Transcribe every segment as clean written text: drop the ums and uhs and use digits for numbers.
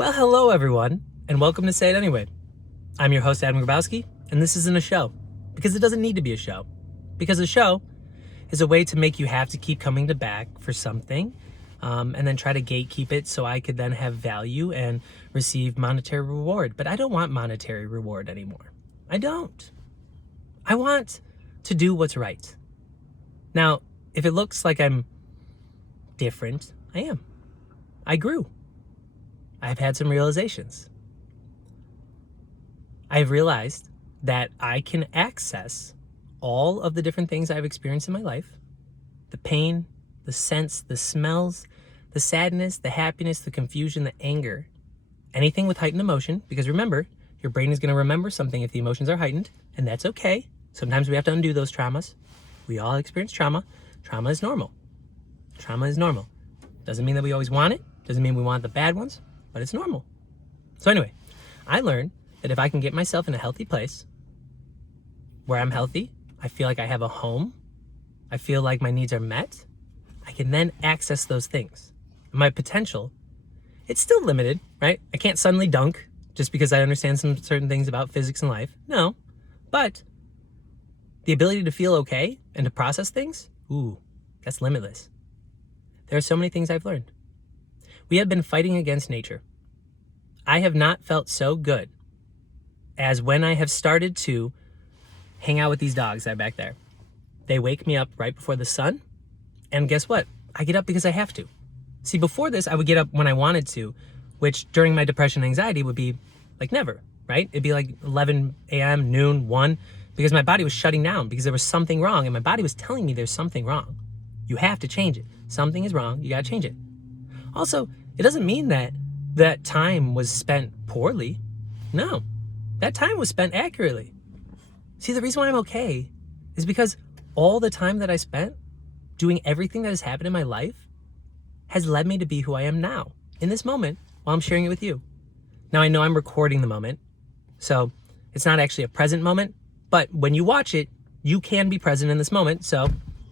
Well, hello everyone, and welcome to Say It Anyway. I'm your host, Adam Grabowski, and this isn't a show, because it doesn't need to be a show. Because a show is a way to make you have to keep coming to back for something, and then try to gatekeep it so I could then have value and receive monetary reward. But I don't want monetary reward anymore. I don't. I want to do what's right. Now, if it looks like I'm different, I am. I grew. I've had some realizations. I've realized that I can access all of the different things I've experienced in my life, the pain, the sense, the smells, the sadness, the happiness, the confusion, the anger, anything with heightened emotion, because remember, your brain is going to remember something if the emotions are heightened, and that's okay. Sometimes we have to undo those traumas. We all experience trauma. Trauma is normal. Trauma is normal. Doesn't mean that we always want it. Doesn't mean we want the bad ones, but it's normal. So anyway, I learned that if I can get myself in a healthy place where I'm healthy, I feel like I have a home, I feel like my needs are met, I can then access those things. My potential, it's still limited, right? I can't suddenly dunk just because I understand some certain things about physics and life. No, but the ability to feel okay and to process things, ooh, that's limitless. There are so many things I've learned. We have been fighting against nature. I have not felt so good as when I have started to hang out with these dogs that are back there. They wake me up right before the sun, and guess what? I get up because I have to. See, before this, I would get up when I wanted to, which during my depression and anxiety would be like never, right? It'd be like 11 a.m., noon, 1, because my body was shutting down because there was something wrong, and my body was telling me there's something wrong. You have to change it. Something is wrong. You got to change it. Also, it doesn't mean that that time was spent poorly. No, that time was spent accurately. See, the reason why I'm okay is because all the time that I spent doing everything that has happened in my life has led me to be who I am now, in this moment, while I'm sharing it with you. Now, I know I'm recording the moment, so it's not actually a present moment, but when you watch it, you can be present in this moment, so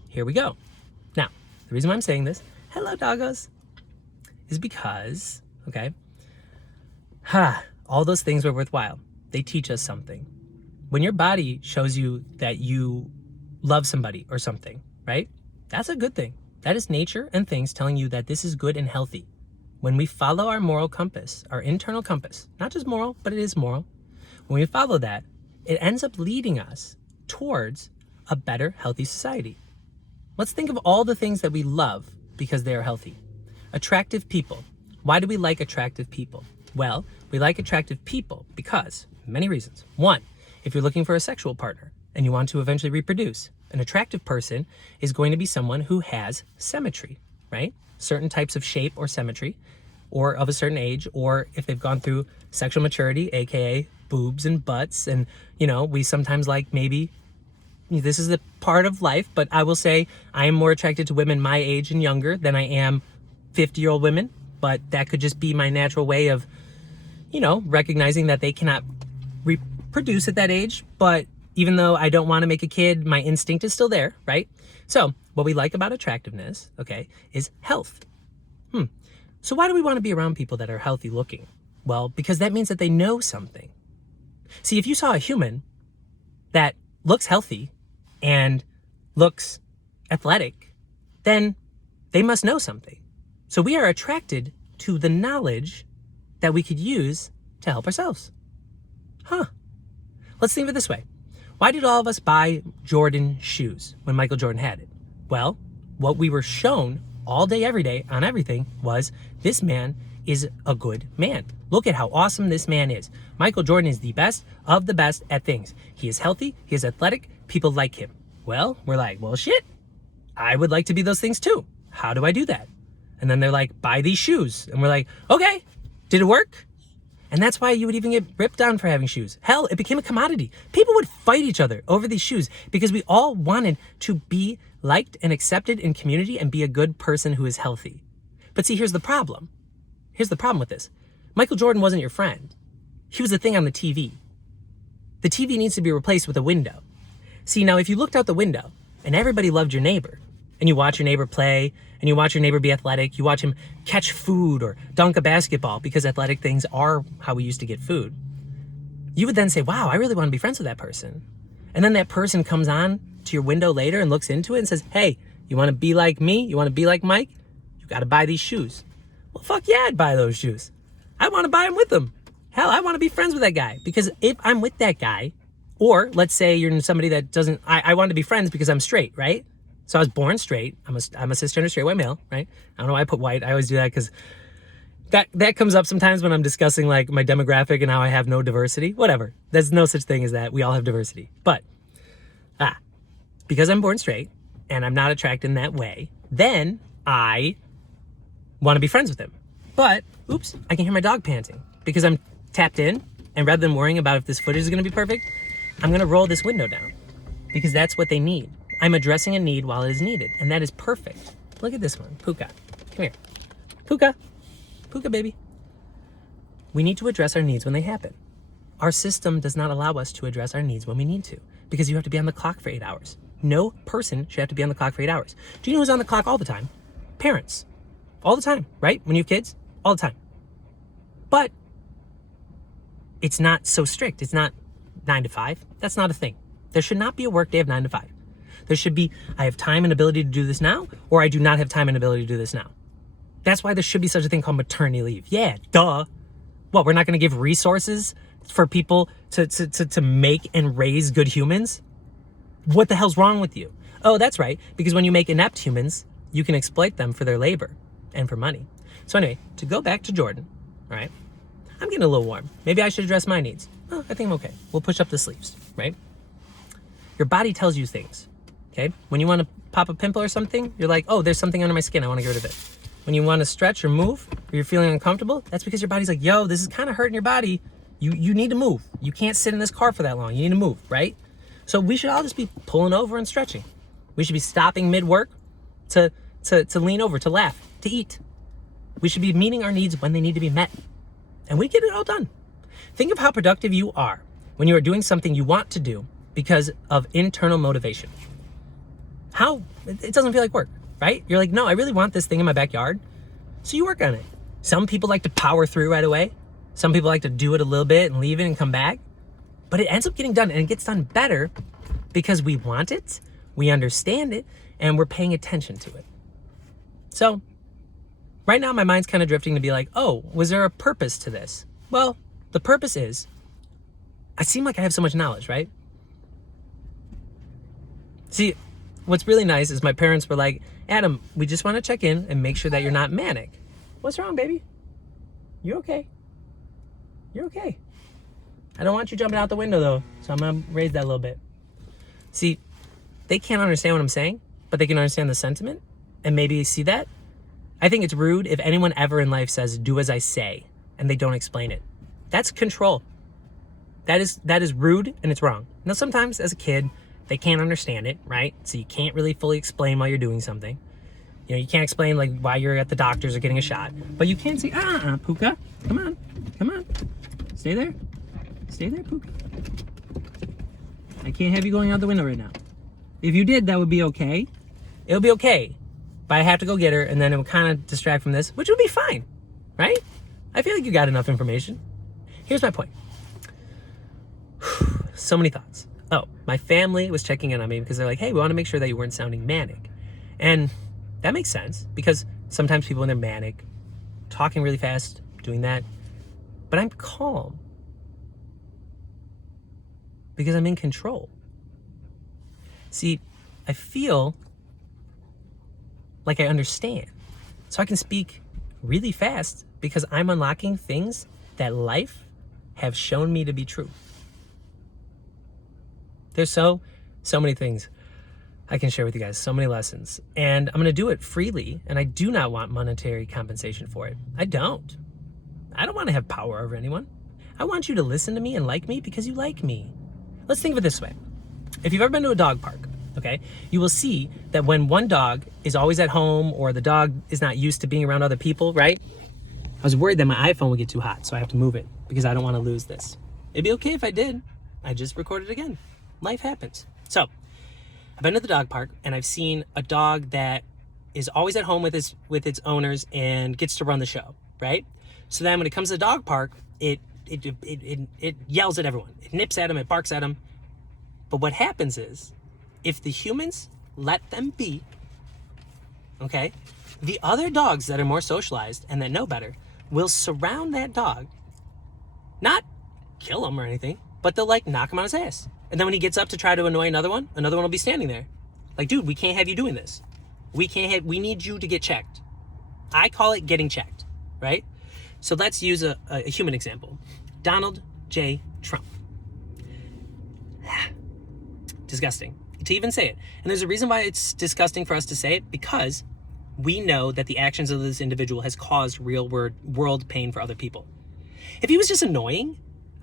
here we go. Now, the reason why I'm saying this, hello doggos, is because, okay, all those things were worthwhile. They teach us something. When your body shows you that you love somebody or something, right? That's a good thing. That is nature and things telling you that this is good and healthy. When we follow our moral compass, our internal compass, not just moral, but it is moral. When we follow that, it ends up leading us towards a better, healthy society. Let's think of all the things that we love because they are healthy. Attractive people. Why do we like attractive people? Well, we like attractive people because many reasons. One, if you're looking for a sexual partner and you want to eventually reproduce, an attractive person is going to be someone who has symmetry, right? Certain types of shape or symmetry, or of a certain age, or if they've gone through sexual maturity, aka boobs and butts, and we sometimes like maybe this is a part of life, but I will say I am more attracted to women my age and younger than I am 50-year-old women, but that could just be my natural way of, recognizing that they cannot reproduce at that age. But even though I don't want to make a kid, my instinct is still there, right? So what we like about attractiveness, okay, is health. So why do we want to be around people that are healthy looking? Well, because that means that they know something. See, if you saw a human that looks healthy and looks athletic, then they must know something. So we are attracted to the knowledge that we could use to help ourselves. Let's think of it this way. Why did all of us buy Jordan shoes when Michael Jordan had it? Well, what we were shown all day, every day on everything was this man is a good man. Look at how awesome this man is. Michael Jordan is the best of the best at things. He is healthy. He is athletic. People like him. Well, we're like, well, shit. I would like to be those things too. How do I do that? And then they're like, buy these shoes. And we're like, okay, did it work? And that's why you would even get ripped on for having shoes. Hell, it became a commodity. People would fight each other over these shoes because we all wanted to be liked and accepted in community and be a good person who is healthy. But see, here's the problem. Here's the problem with this. Michael Jordan wasn't your friend. He was a thing on the TV. The TV needs to be replaced with a window. See, now if you looked out the window and everybody loved your neighbor, and you watch your neighbor play, and you watch your neighbor be athletic, you watch him catch food or dunk a basketball, because athletic things are how we used to get food. You would then say, wow, I really want to be friends with that person. And then that person comes on to your window later and looks into it and says, hey, you want to be like me? You want to be like Mike? You got to buy these shoes. Well, fuck yeah, I'd buy those shoes. I want to buy them with them. Hell, I want to be friends with that guy, because if I'm with that guy, or let's say you're somebody that doesn't, I want to be friends because I'm straight, right? So I was born straight. I'm a cisgender straight white male, right? I don't know why I put white. I always do that because that comes up sometimes when I'm discussing like my demographic and how I have no diversity. Whatever. There's no such thing as that. We all have diversity. But because I'm born straight and I'm not attracted in that way, then I want to be friends with him. But, oops, I can hear my dog panting because I'm tapped in, and rather than worrying about if this footage is going to be perfect, I'm going to roll this window down because that's what they need. I'm addressing a need while it is needed, and that is perfect. Look at this one. Puka. Come here. Puka. Puka, baby. We need to address our needs when they happen. Our system does not allow us to address our needs when we need to, because you have to be on the clock for 8 hours. No person should have to be on the clock for 8 hours. Do you know who's on the clock all the time? Parents. All the time, right? When you have kids, all the time. But it's not so strict. It's not 9 to 5. That's not a thing. There should not be a work day of 9 to 5. There should be, I have time and ability to do this now, or I do not have time and ability to do this now. That's why there should be such a thing called maternity leave. Yeah, duh. What, we're not going to give resources for people to make and raise good humans? What the hell's wrong with you? Oh, that's right. Because when you make inept humans, you can exploit them for their labor and for money. So anyway, to go back to Jordan, all right? I'm getting a little warm. Maybe I should address my needs. Oh, I think I'm okay. We'll push up the sleeves, right? Your body tells you things, okay? When you want to pop a pimple or something, you're like, oh, there's something under my skin. I want to get rid of it. When you want to stretch or move, or you're feeling uncomfortable, that's because your body's like, yo, this is kind of hurting your body. You need to move. You can't sit in this car for that long. You need to move, right? So we should all just be pulling over and stretching. We should be stopping mid-work to lean over, to laugh, to eat. We should be meeting our needs when they need to be met. And we get it all done. Think of how productive you are when you are doing something you want to do because of internal motivation. How it doesn't feel like work, right? You're like, no, I really want this thing in my backyard. So you work on it. Some people like to power through right away. Some people like to do it a little bit and leave it and come back. But it ends up getting done, and it gets done better because we want it, we understand it, and we're paying attention to it. So right now my mind's kind of drifting to be like, oh, was there a purpose to this? Well, the purpose is, I seem like I have so much knowledge, right? See, what's really nice is my parents were like, Adam, we just want to check in and make sure that you're not manic. What's wrong, baby? You okay? You're okay. I don't want you jumping out the window though, so I'm gonna raise that a little bit. See, they can't understand what I'm saying, but they can understand the sentiment and maybe see that. I think it's rude if anyone ever in life says, do as I say, and they don't explain it. That's control. That is rude, and it's wrong. Now, sometimes as a kid, they can't understand it, right? So you can't really fully explain why you're doing something. You know, you can't explain like why you're at the doctor's or getting a shot, but you can say, Puka, come on, stay there, Puka. I can't have you going out the window right now. If you did, that would be okay. It would be okay, but I have to go get her, and then it would kind of distract from this, which would be fine, right? I feel like you got enough information. Here's my point. So many thoughts. Oh, my family was checking in on me because they're like, hey, we want to make sure that you weren't sounding manic. And that makes sense because sometimes people when they're manic, talking really fast, doing that, but I'm calm because I'm in control. See, I feel like I understand. So I can speak really fast because I'm unlocking things that life have shown me to be true. There's so many things I can share with you guys, so many lessons, and I'm going to do it freely, and I do not want monetary compensation for it. I don't want to have power over anyone. I want you to listen to me and like me because you like me. Let's think of it this way. If you've ever been to a dog park, okay, you will see that when one dog is always at home or the dog is not used to being around other people, right? I was worried that my iPhone would get too hot, so I have to move it because I don't want to lose this. It'd be okay if I did. I just recorded again. Life happens. So I've been to the dog park and I've seen a dog that is always at home with its owners and gets to run the show, right? So then when it comes to the dog park, it yells at everyone. It nips at them, it barks at them. But what happens is, if the humans let them be, okay, the other dogs that are more socialized and that know better will surround that dog, not kill him or anything, but they'll like knock him on his ass. And then when he gets up to try to annoy another one will be standing there. Like, dude, we can't have you doing this. We need you to get checked. I call it getting checked, right? So let's use a human example. Donald J. Trump. Disgusting to even say it. And there's a reason why it's disgusting for us to say it, because we know that the actions of this individual has caused real world pain for other people. If he was just annoying,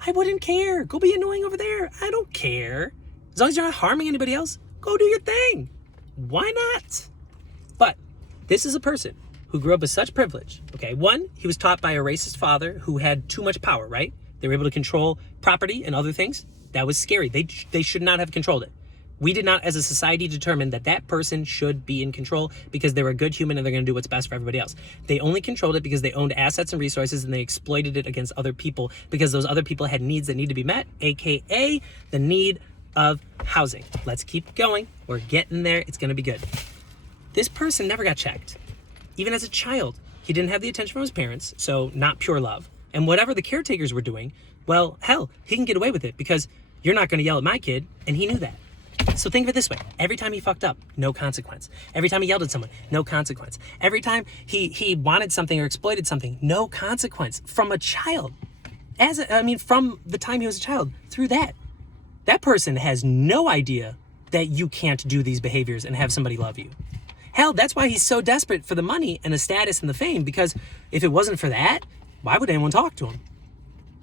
I wouldn't care. Go be annoying over there. I don't care. As long as you're not harming anybody else, go do your thing. Why not? But this is a person who grew up with such privilege. Okay, one, he was taught by a racist father who had too much power, right? They were able to control property and other things. That was scary. They should not have controlled it. We did not, as a society, determine that person should be in control because they're a good human and they're going to do what's best for everybody else. They only controlled it because they owned assets and resources, and they exploited it against other people because those other people had needs that need to be met, aka the need of housing. Let's keep going. We're getting there. It's going to be good. This person never got checked. Even as a child, he didn't have the attention from his parents, so not pure love. And whatever the caretakers were doing, well, hell, he can get away with it because you're not going to yell at my kid, and he knew that. So think of it this way. Every time he fucked up, no consequence. Every time he yelled at someone, no consequence. Every time he wanted something or exploited something, no consequence. From a child. From the time he was a child, through that. That person has no idea that you can't do these behaviors and have somebody love you. Hell, that's why he's so desperate for the money and the status and the fame, because if it wasn't for that, why would anyone talk to him?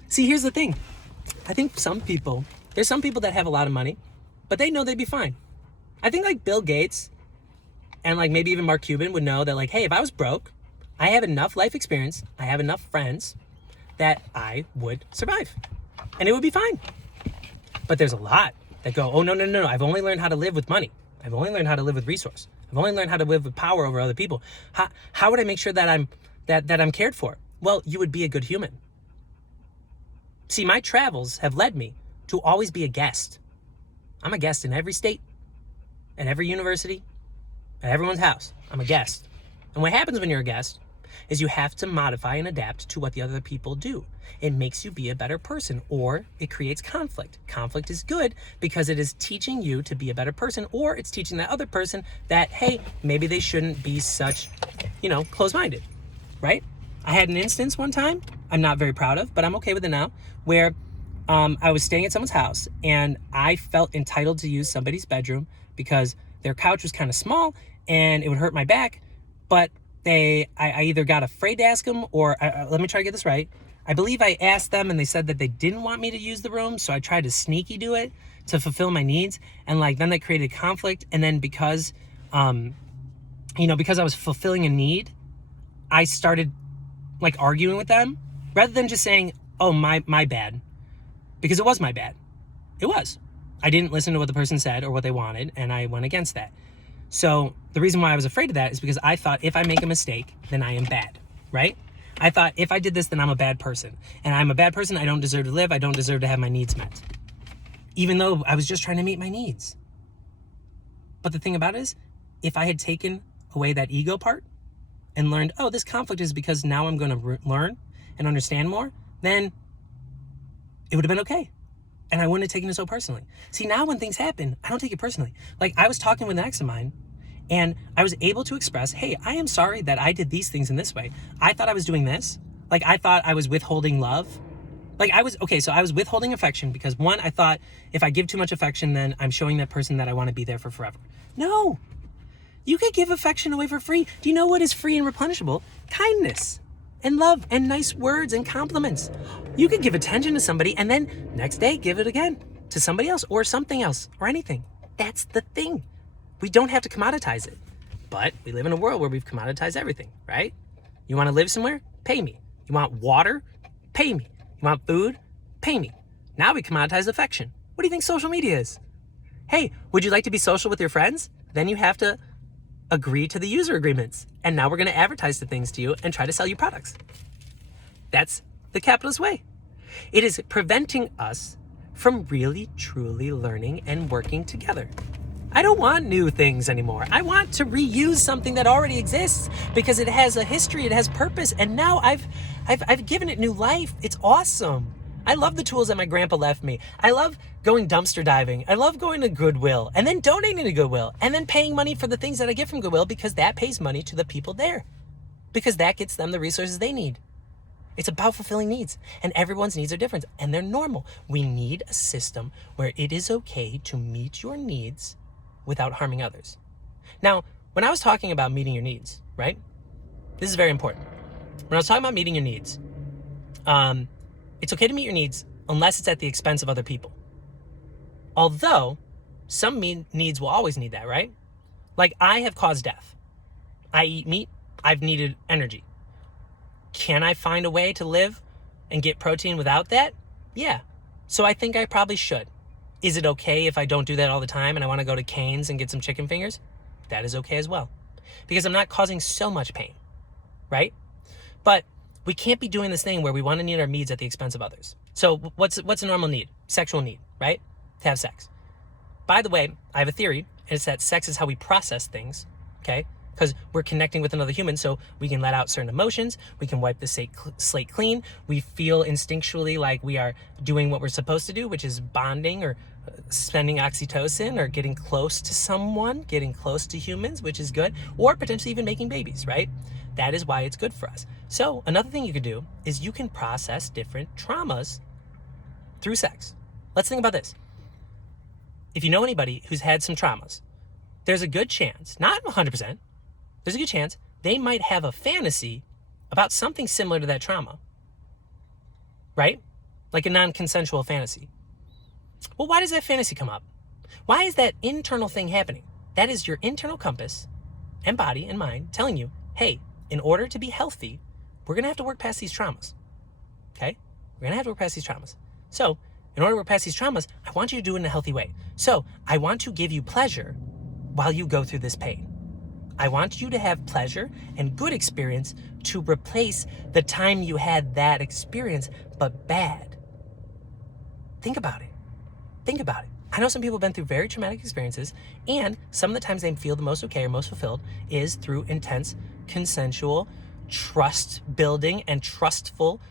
See, here's the thing. I think there's some people that have a lot of money, but they know they'd be fine. I think like Bill Gates and like maybe even Mark Cuban would know that, like, hey, if I was broke, I have enough life experience, I have enough friends that I would survive and it would be fine. But there's a lot that go, oh, no. I've only learned how to live with money. I've only learned how to live with resource. I've only learned how to live with power over other people. How would I make sure that I'm cared for? Well, you would be a good human. See, my travels have led me to always be a guest. I'm a guest in every state, at every university, at everyone's house. I'm a guest. And what happens when you're a guest is you have to modify and adapt to what the other people do. It makes you be a better person, or it creates conflict. Conflict is good because it is teaching you to be a better person, or it's teaching that other person that, hey, maybe they shouldn't be such, closed-minded, right? I had an instance one time I'm not very proud of, but I'm okay with it now, where I was staying at someone's house and I felt entitled to use somebody's bedroom because their couch was kind of small and it would hurt my back, but I either got afraid to ask them, or let me try to get this right. I believe I asked them and they said that they didn't want me to use the room, so I tried to sneaky do it to fulfill my needs, and then that created conflict. And then because I was fulfilling a need, I started like arguing with them rather than just saying, oh, my bad, because it was my bad. It was. I didn't listen to what the person said or what they wanted, and I went against that. So the reason why I was afraid of that is because I thought if I make a mistake, then I am bad, right? I thought if I did this, then I'm a bad person. And I'm a bad person, I don't deserve to live, I don't deserve to have my needs met. Even though I was just trying to meet my needs. But the thing about it is, if I had taken away that ego part and learned, oh, this conflict is because now I'm going to learn and understand more, then it would have been okay. And I wouldn't have taken it so personally. See, now when things happen, I don't take it personally. Like, I was talking with an ex of mine, and I was able to express, hey, I am sorry that I did these things in this way. I thought I was doing this. Like, I thought I was withholding love. So I was withholding affection because, one, I thought if I give too much affection, then I'm showing that person that I want to be there for forever. No. You could give affection away for free. Do you know what is free and replenishable? Kindness and love and nice words and compliments. You could give attention to somebody and then next day give it again to somebody else or something else or anything. That's the thing. We don't have to commoditize it. But we live in a world where we've commoditized everything, right? You want to live somewhere? Pay me. You want water? Pay me. You want food? Pay me. Now we commoditize affection. What do you think social media is? Hey, would you like to be social with your friends? Then you have to agree to the user agreements. And now we're going to advertise the things to you and try to sell you products. That's the capitalist way. It is preventing us from really, truly learning and working together. I don't want new things anymore. I want to reuse something that already exists because it has a history, it has purpose, and now I've given it new life. It's awesome. I love the tools that my grandpa left me. I love going dumpster diving. I love going to Goodwill and then donating to Goodwill and then paying money for the things that I get from Goodwill because that pays money to the people there because that gets them the resources they need. It's about fulfilling needs, and everyone's needs are different, and they're normal. We need a system where it is okay to meet your needs without harming others. Now, when I was talking about meeting your needs, right? This is very important. When I was talking about meeting your needs, it's okay to meet your needs unless it's at the expense of other people. Although, some needs will always need that, right? Like, I have caused death. I eat meat. I've needed energy. Can I find a way to live and get protein without that? Yeah. So I think I probably should. Is it okay if I don't do that all the time and I want to go to Cane's and get some chicken fingers? That is okay as well. Because I'm not causing so much pain, right? But we can't be doing this thing where we want to need our needs at the expense of others. So what's a normal need? Sexual need, right? To have sex. By the way, I have a theory, and it's that sex is how we process things, okay? Because we're connecting with another human, so we can let out certain emotions, we can wipe the slate clean, we feel instinctually like we are doing what we're supposed to do, which is bonding or spending oxytocin or getting close to someone, getting close to humans, which is good, or potentially even making babies, right? That is why it's good for us. So another thing you could do is you can process different traumas through sex. Let's think about this. If you know anybody who's had some traumas, there's a good chance, not 100%, there's a good chance they might have a fantasy about something similar to that trauma, right? Like a non-consensual fantasy. Well, why does that fantasy come up? Why is that internal thing happening? That is your internal compass and body and mind telling you, hey, in order to be healthy, we're going to have to work past these traumas, okay? We're going to have to work past these traumas. So in order to work past these traumas, I want you to do it in a healthy way. So I want to give you pleasure while you go through this pain. I want you to have pleasure and good experience to replace the time you had that experience, but bad. Think about it. Think about it. I know some people have been through very traumatic experiences, and some of the times they feel the most okay or most fulfilled is through intense, consensual, trust building, and trustful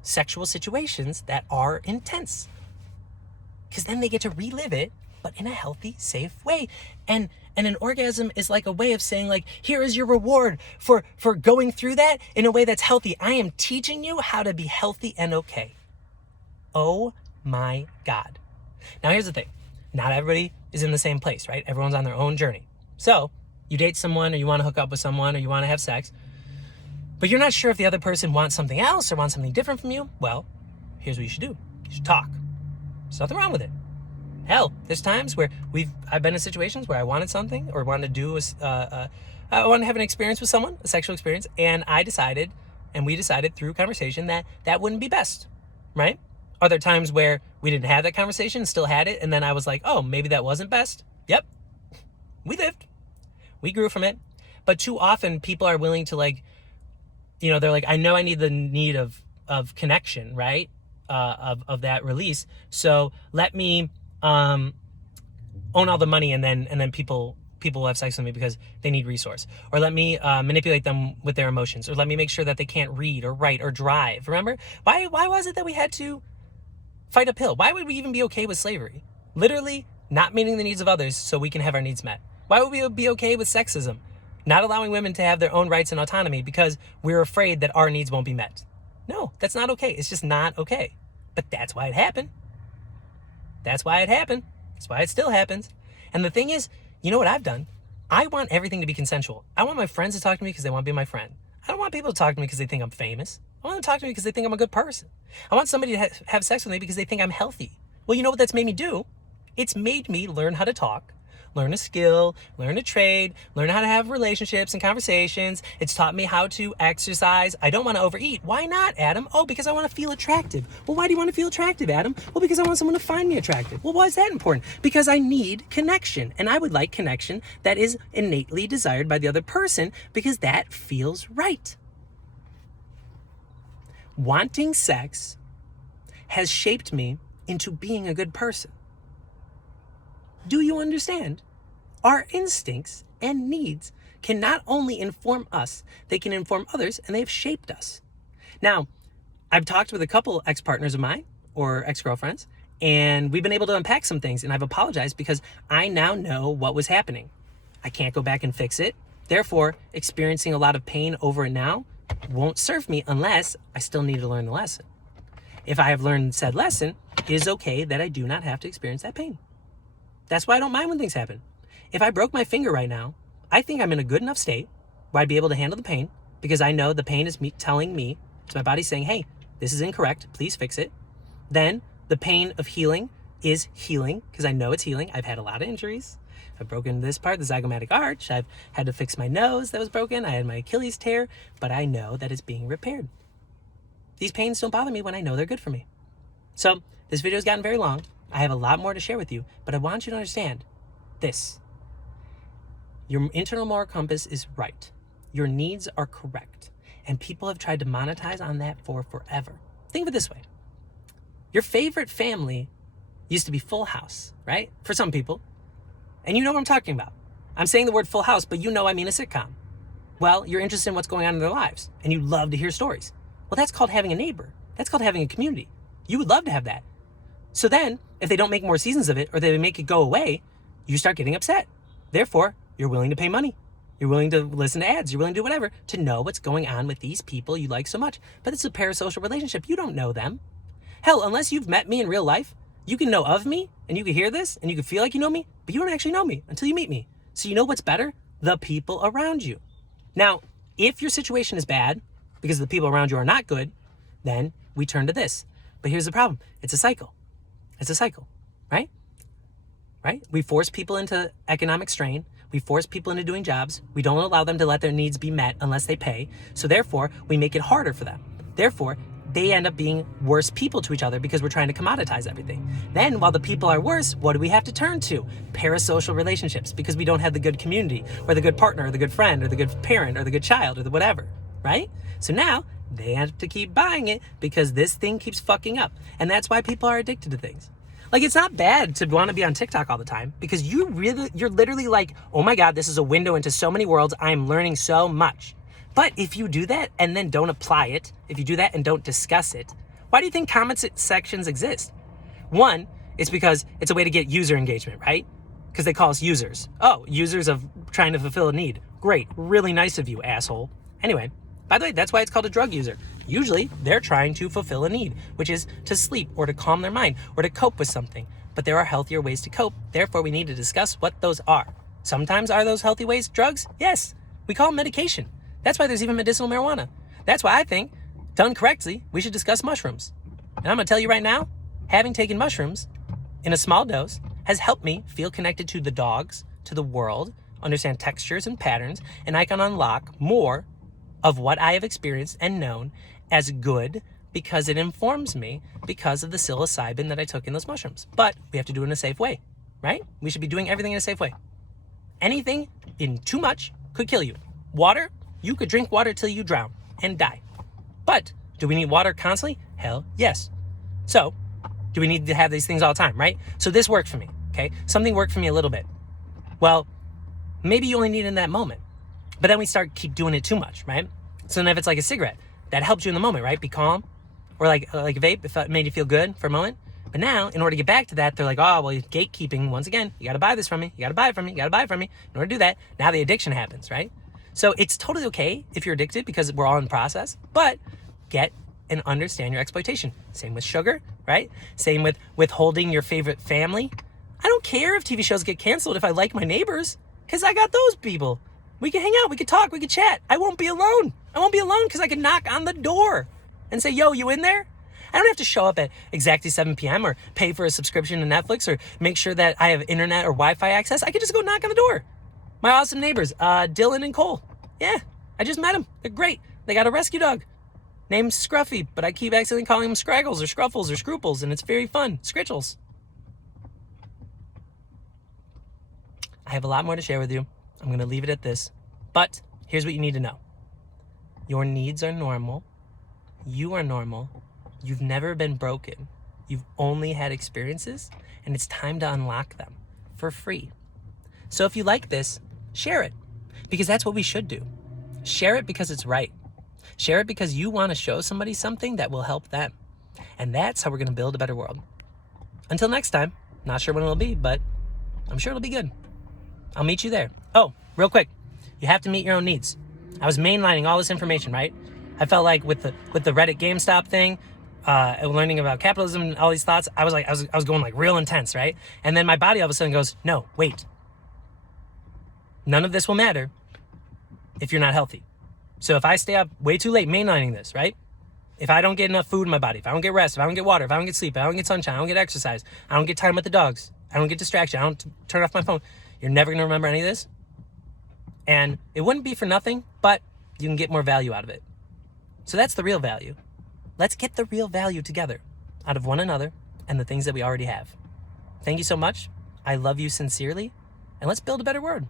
sexual situations that are intense. Because then they get to relive it, but in a healthy, safe way. And an orgasm is like a way of saying, like, here is your reward for going through that in a way that's healthy. I am teaching you how to be healthy and okay. Oh my God. Now here's the thing. Not everybody is in the same place, right? Everyone's on their own journey. So you date someone, or you want to hook up with someone, or you want to have sex, but you're not sure if the other person wants something else or wants something different from you. Well, here's what you should do. You should talk. There's nothing wrong with it. Hell, there's times where I've been in situations where I wanted something or wanted to do I wanted to have an experience with someone, a sexual experience, and we decided through conversation that wouldn't be best, right? Are there times where we didn't have that conversation and still had it, and then I was like, oh, maybe that wasn't best? Yep. We lived. We grew from it. But too often people are willing to, like, you know, they're like, I know I need the need of connection, right? Of that release. So let me own all the money, and then people will have sex with me because they need resource, or let me manipulate them with their emotions, or let me make sure that they can't read or write or drive. Remember, why was it that we had to fight uphill? Why would we even be okay with slavery? Literally not meeting the needs of others so we can have our needs met. Why would we be okay with sexism? Not allowing women to have their own rights and autonomy because we're afraid that our needs won't be met. No, that's not okay. It's just not okay. But that's why it happened. That's why it happened. That's why it still happens. And the thing is, you know what I've done? I want everything to be consensual. I want my friends to talk to me because they want to be my friend. I don't want people to talk to me because they think I'm famous. I want them to talk to me because they think I'm a good person. I want somebody to have sex with me because they think I'm healthy. Well, you know what that's made me do? It's made me learn how to talk, learn a skill, learn a trade, learn how to have relationships and conversations. It's taught me how to exercise. I don't want to overeat. Why not, Adam? Oh, because I want to feel attractive. Well, why do you want to feel attractive, Adam? Well, because I want someone to find me attractive. Well, why is that important? Because I need connection, and I would like connection that is innately desired by the other person because that feels right. Wanting sex has shaped me into being a good person. Do you understand? Our instincts and needs can not only inform us, they can inform others, and they have shaped us. Now, I've talked with a couple ex-partners of mine or ex-girlfriends, and we've been able to unpack some things, and I've apologized because I now know what was happening. I can't go back and fix it. Therefore, experiencing a lot of pain over it now won't serve me unless I still need to learn the lesson. If I have learned said lesson, it is okay that I do not have to experience that pain. That's why I don't mind when things happen. If I broke my finger right now, I think I'm in a good enough state where I'd be able to handle the pain because I know the pain is me telling me, it's my body saying, hey, this is incorrect, please fix it. Then the pain of healing is healing because I know it's healing. I've had a lot of injuries. I've broken this part, the zygomatic arch. I've had to fix my nose that was broken. I had my Achilles tear, but I know that it's being repaired. These pains don't bother me when I know they're good for me. So this video has gotten very long. I have a lot more to share with you, but I want you to understand this. Your internal moral compass is right. Your needs are correct. And people have tried to monetize on that for forever. Think of it this way. Your favorite family used to be Full House, right? For some people. And you know what I'm talking about. I'm saying the word Full House, but you know I mean a sitcom. Well, you're interested in what's going on in their lives, and you love to hear stories. Well, that's called having a neighbor. That's called having a community. You would love to have that. So then, if they don't make more seasons of it, or they make it go away, you start getting upset. Therefore, you're willing to pay money. You're willing to listen to ads. You're willing to do whatever to know what's going on with these people you like so much. But it's a parasocial relationship. You don't know them. Hell, unless you've met me in real life, you can know of me, and you can hear this, and you can feel like you know me, but you don't actually know me until you meet me. So you know what's better? The people around you. Now, if your situation is bad, because the people around you are not good, then we turn to this. But here's the problem. It's a cycle. It's a cycle, right? Right? We force people into economic strain. We force people into doing jobs. We don't allow them to let their needs be met unless they pay. So therefore, we make it harder for them. Therefore, they end up being worse people to each other because we're trying to commoditize everything. Then, while the people are worse, what do we have to turn to? Parasocial relationships, because we don't have the good community, or the good partner, or the good friend, or the good parent, or the good child, or the whatever, right? So now, they have to keep buying it because this thing keeps fucking up. And that's why people are addicted to things. Like, it's not bad to want to be on TikTok all the time because you're literally like, oh my God, this is a window into so many worlds. I'm learning so much. But if you do that and then don't apply it, if you do that and don't discuss it, why do you think comment sections exist? One, it's because it's a way to get user engagement, right? Because they call us users. Oh, users of trying to fulfill a need. Great. Really nice of you, asshole. Anyway, by the way, that's why it's called a drug user. Usually, they're trying to fulfill a need, which is to sleep or to calm their mind or to cope with something. But there are healthier ways to cope. Therefore, we need to discuss what those are. Sometimes are those healthy ways drugs? Yes. We call them medication. That's why there's even medicinal marijuana. That's why I think, done correctly, we should discuss mushrooms. And I'm going to tell you right now, having taken mushrooms in a small dose has helped me feel connected to the dogs, to the world, understand textures and patterns, and I can unlock more of what I have experienced and known as good because it informs me because of the psilocybin that I took in those mushrooms. But we have to do it in a safe way, right? We should be doing everything in a safe way. Anything in too much could kill you. Water, you could drink water till you drown and die. But do we need water constantly? Hell yes. So do we need to have these things all the time, right? So this worked for me, okay? Something worked for me a little bit. Well, maybe you only need it in that moment. But then we keep doing it too much, right? So then if it's like a cigarette, that helps you in the moment, right? Be calm. Or like a vape, if it made you feel good for a moment. But now, in order to get back to that, they're like, oh, well, you're gatekeeping. Once again, you got to buy this from me. You got to buy it from me. You got to buy it from me. In order to do that, now the addiction happens, right? So it's totally okay if you're addicted because we're all in the process. But get and understand your exploitation. Same with sugar, right? Same with withholding your favorite family. I don't care if TV shows get canceled if I like my neighbors because I got those people. We can hang out, we can talk, we can chat. I won't be alone. I won't be alone because I can knock on the door and say, yo, you in there? I don't have to show up at exactly 7 p.m. or pay for a subscription to Netflix or make sure that I have internet or Wi-Fi access. I could just go knock on the door. My awesome neighbors, Dylan and Cole. Yeah, I just met them. They're great. They got a rescue dog named Scruffy, but I keep accidentally calling him Scraggles or Scruffles or Scrooples, and it's very fun. Scritchels. I have a lot more to share with you. I'm going to leave it at this. But here's what you need to know. Your needs are normal. You are normal. You've never been broken. You've only had experiences, and it's time to unlock them for free. So if you like this, share it, because that's what we should do. Share it because it's right. Share it because you want to show somebody something that will help them. And that's how we're going to build a better world. Until next time, not sure when it'll be, but I'm sure it'll be good. I'll meet you there. Oh, real quick, you have to meet your own needs. I was mainlining all this information, right? I felt like with the Reddit GameStop thing, learning about capitalism and all these thoughts, I was going like real intense, right? And then my body all of a sudden goes, no, wait. None of this will matter if you're not healthy. So if I stay up way too late mainlining this, right? If I don't get enough food in my body, if I don't get rest, if I don't get water, if I don't get sleep, if I don't get sunshine, I don't get exercise, I don't get time with the dogs, I don't get distraction, I don't turn off my phone, you're never going to remember any of this. And it wouldn't be for nothing, but you can get more value out of it. So that's the real value. Let's get the real value together out of one another and the things that we already have. Thank you so much. I love you sincerely. And let's build a better world.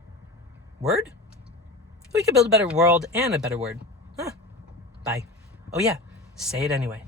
Word? We can build a better world and a better word. Huh. Bye. Oh yeah, say it anyway.